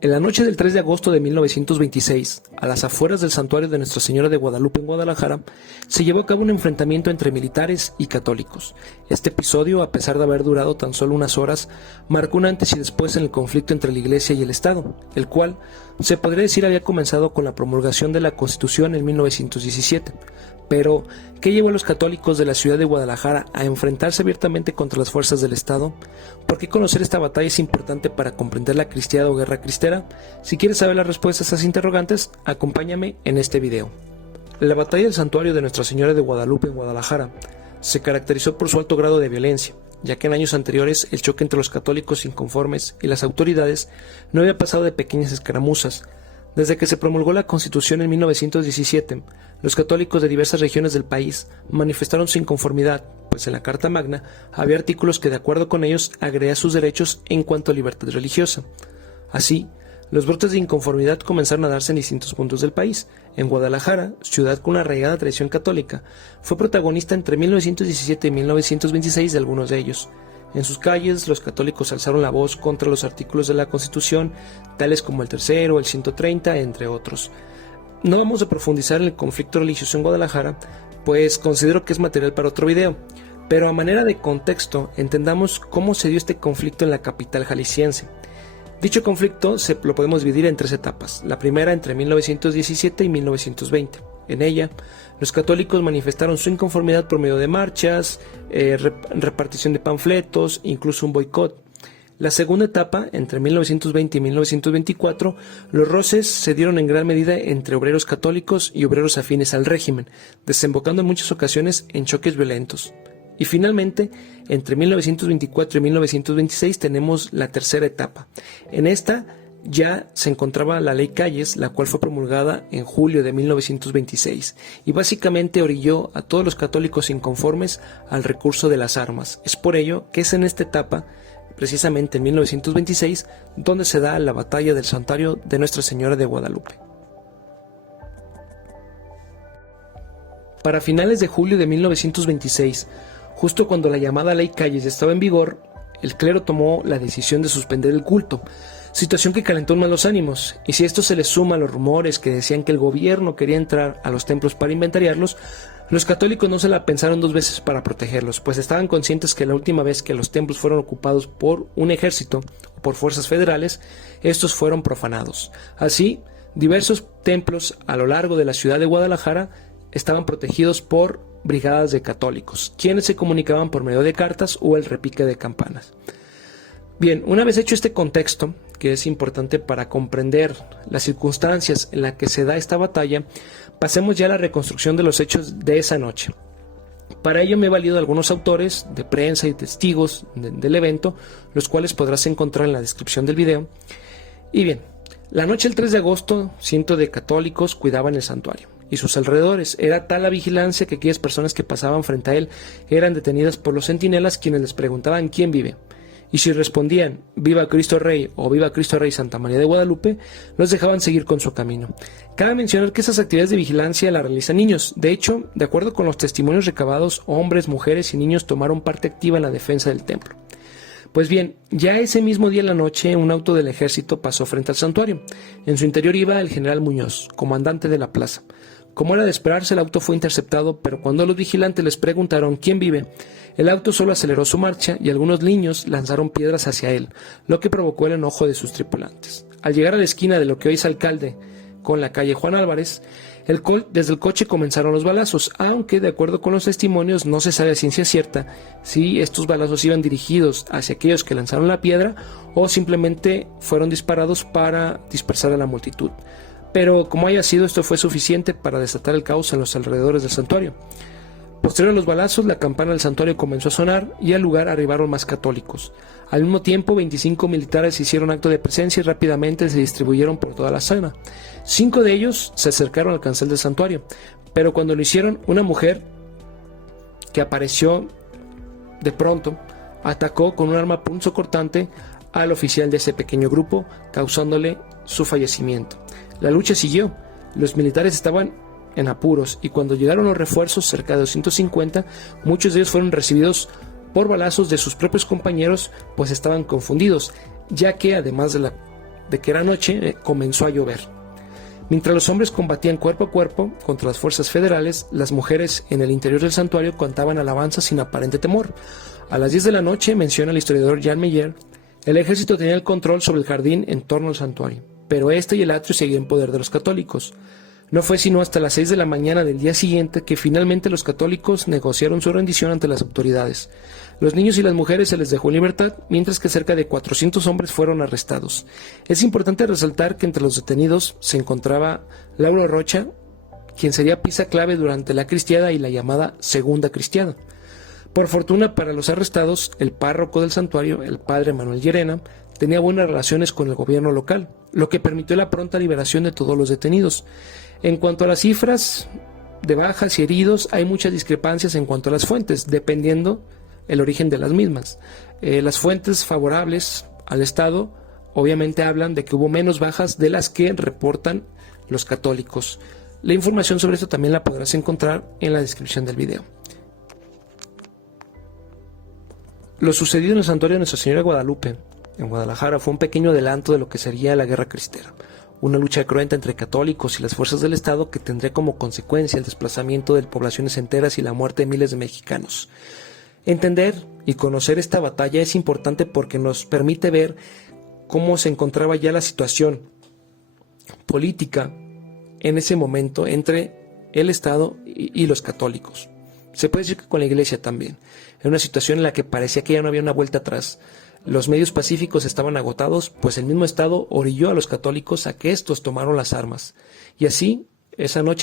En la noche del 3 de agosto de 1926, a las afueras del santuario de Nuestra Señora de Guadalupe en Guadalajara, se llevó a cabo un enfrentamiento entre militares y católicos. Este episodio, a pesar de haber durado tan solo unas horas, marcó un antes y después en el conflicto entre la Iglesia y el Estado, el cual, se podría decir, había comenzado con la promulgación de la Constitución en 1917. Pero, ¿qué llevó a los católicos de la ciudad de Guadalajara a enfrentarse abiertamente contra las fuerzas del Estado? ¿Por qué conocer esta batalla es importante para comprender la cristiada o guerra cristera? Si quieres saber las respuestas a estas interrogantes, acompáñame en este video. La batalla del santuario de Nuestra Señora de Guadalupe en Guadalajara se caracterizó por su alto grado de violencia, ya que en años anteriores el choque entre los católicos inconformes y las autoridades no había pasado de pequeñas escaramuzas. Desde que se promulgó la Constitución en 1917, los católicos de diversas regiones del país manifestaron su inconformidad, pues en la Carta Magna había artículos que de acuerdo con ellos agregaban sus derechos en cuanto a libertad religiosa. Así, los brotes de inconformidad comenzaron a darse en distintos puntos del país. En Guadalajara, ciudad con una arraigada tradición católica, fue protagonista entre 1917 y 1926 de algunos de ellos. En sus calles, los católicos alzaron la voz contra los artículos de la Constitución, tales como el tercero, el 130, entre otros. No vamos a profundizar en el conflicto religioso en Guadalajara, pues considero que es material para otro video, pero a manera de contexto, entendamos cómo se dio este conflicto en la capital jalisciense. Dicho conflicto lo podemos dividir en tres etapas, la primera entre 1917 y 1920. En ella, los católicos manifestaron su inconformidad por medio de marchas, repartición de panfletos, incluso un boicot. La segunda etapa, entre 1920 y 1924, los roces se dieron en gran medida entre obreros católicos y obreros afines al régimen, desembocando en muchas ocasiones en choques violentos. Y finalmente, entre 1924 y 1926 tenemos la tercera etapa. En esta ya se encontraba la Ley Calles, la cual fue promulgada en julio de 1926 y básicamente orilló a todos los católicos inconformes al recurso de las armas. Es por ello que es en esta etapa, precisamente en 1926, donde se da la batalla del santuario de Nuestra Señora de Guadalupe. Para finales de julio de 1926, justo cuando la llamada Ley Calles estaba en vigor, el clero tomó la decisión de suspender el culto, situación que calentó más los ánimos, y si esto se le suma a los rumores que decían que el gobierno quería entrar a los templos para inventariarlos, los católicos no se la pensaron dos veces para protegerlos, pues estaban conscientes que la última vez que los templos fueron ocupados por un ejército o por fuerzas federales, estos fueron profanados. Así, diversos templos a lo largo de la ciudad de Guadalajara estaban protegidos por brigadas de católicos, quienes se comunicaban por medio de cartas o el repique de campanas. Bien, una vez hecho este contexto, que es importante para comprender las circunstancias en las que se da esta batalla, pasemos ya a la reconstrucción de los hechos de esa noche. Para ello me he valido de algunos autores de prensa y testigos del evento, los cuales podrás encontrar en la descripción del video. Y bien, la noche del 3 de agosto, cientos de católicos cuidaban el santuario y sus alrededores. Era tal la vigilancia que aquellas personas que pasaban frente a él eran detenidas por los centinelas, quienes les preguntaban quién vive. Y si respondían «Viva Cristo Rey» o «Viva Cristo Rey Santa María de Guadalupe», los dejaban seguir con su camino. Cabe mencionar que esas actividades de vigilancia las realizan niños. De hecho, de acuerdo con los testimonios recabados, hombres, mujeres y niños tomaron parte activa en la defensa del templo. Pues bien, ya ese mismo día en la noche, un auto del ejército pasó frente al santuario. En su interior iba el general Muñoz, comandante de la plaza. Como era de esperarse, el auto fue interceptado, pero cuando los vigilantes les preguntaron quién vive, el auto solo aceleró su marcha y algunos niños lanzaron piedras hacia él, lo que provocó el enojo de sus tripulantes. Al llegar a la esquina de lo que hoy es Alcalde con la calle Juan Álvarez, desde el coche comenzaron los balazos, aunque de acuerdo con los testimonios no se sabe a ciencia cierta si estos balazos iban dirigidos hacia aquellos que lanzaron la piedra o simplemente fueron disparados para dispersar a la multitud. Pero como haya sido, esto fue suficiente para desatar el caos en los alrededores del santuario. Posterior a los balazos, la campana del santuario comenzó a sonar y al lugar arribaron más católicos. Al mismo tiempo, 25 militares hicieron acto de presencia y rápidamente se distribuyeron por toda la zona. 5 de ellos se acercaron al cancel del santuario, pero cuando lo hicieron, una mujer que apareció de pronto atacó con un arma punzocortante al oficial de ese pequeño grupo, causándole su fallecimiento. La lucha siguió. Los militares estaban en apuros y cuando llegaron los refuerzos, cerca de 250, muchos de ellos fueron recibidos por balazos de sus propios compañeros, pues estaban confundidos, ya que además de la de que era noche, comenzó a llover. Mientras los hombres combatían cuerpo a cuerpo contra las fuerzas federales, las mujeres en el interior del santuario cantaban alabanzas sin aparente temor. A las 10 de la noche, menciona el historiador Jan Meyer, el ejército tenía el control sobre el jardín en torno al santuario, pero este y el atrio seguían en poder de los católicos. No fue sino hasta las 6 de la mañana del día siguiente que finalmente los católicos negociaron su rendición ante las autoridades. Los niños y las mujeres se les dejó en libertad, mientras que cerca de 400 hombres fueron arrestados. Es importante resaltar que entre los detenidos se encontraba Lauro Rocha, quien sería pieza clave durante la cristiada y la llamada Segunda Cristiada. Por fortuna para los arrestados, el párroco del santuario, el padre Manuel Llerena, tenía buenas relaciones con el gobierno local, lo que permitió la pronta liberación de todos los detenidos. En cuanto a las cifras de bajas y heridos, hay muchas discrepancias en cuanto a las fuentes, dependiendo el origen de las mismas. Las fuentes favorables al Estado obviamente hablan de que hubo menos bajas de las que reportan los católicos. La información sobre esto también la podrás encontrar en la descripción del video. Lo sucedido en el santuario de Nuestra Señora de Guadalupe, en Guadalajara, fue un pequeño adelanto de lo que sería la Guerra Cristera, una lucha cruenta entre católicos y las fuerzas del Estado que tendría como consecuencia el desplazamiento de poblaciones enteras y la muerte de miles de mexicanos. Entender y conocer esta batalla es importante porque nos permite ver cómo se encontraba ya la situación política en ese momento entre el Estado y los católicos. Se puede decir que con la Iglesia también. En una situación en la que parecía que ya no había una vuelta atrás. Los medios pacíficos estaban agotados, pues el mismo Estado orilló a los católicos a que estos tomaron las armas. Y así, esa noche